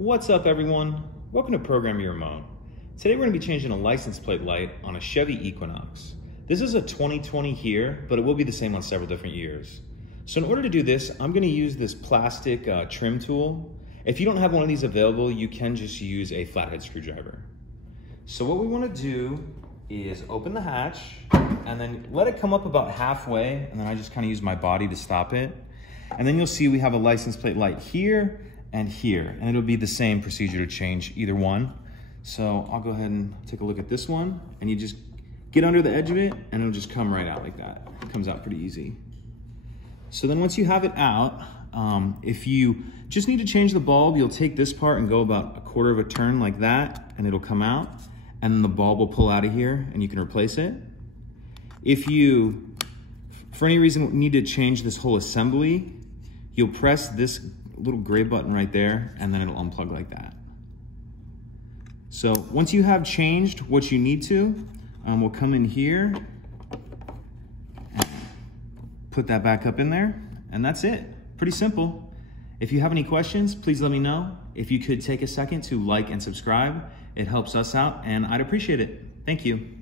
What's up, everyone? Welcome to Program Your Remote. Today we're going to be changing a license plate light on a Chevy Equinox. This is a 2020 here, but it will be the same on several different years. So in order to do this, I'm going to use this plastic trim tool. If you don't have one of these available, you can just use a flathead screwdriver. So what we want to do is open the hatch and then let it come up about halfway, and then I just kind of use my body to stop it. And then you'll see we have a license plate light here and here, and it'll be the same procedure to change either one. So I'll go ahead and take a look at this one, and you just get under the edge of it and it'll just come right out like that. It comes out pretty easy. So then once you have it out, if you just need to change the bulb, you'll take this part and go about a quarter of a turn like that, and it'll come out, and then the bulb will pull out of here and you can replace it. If you, for any reason, need to change this whole assembly, you'll press this little gray button right there, and then it'll unplug like that. So once you have changed what you need to, we'll come in here and put that back up in there, and that's it. Pretty simple. If you have any questions, please let me know. If you could take a second to like and subscribe, it helps us out, and I'd appreciate it. Thank you.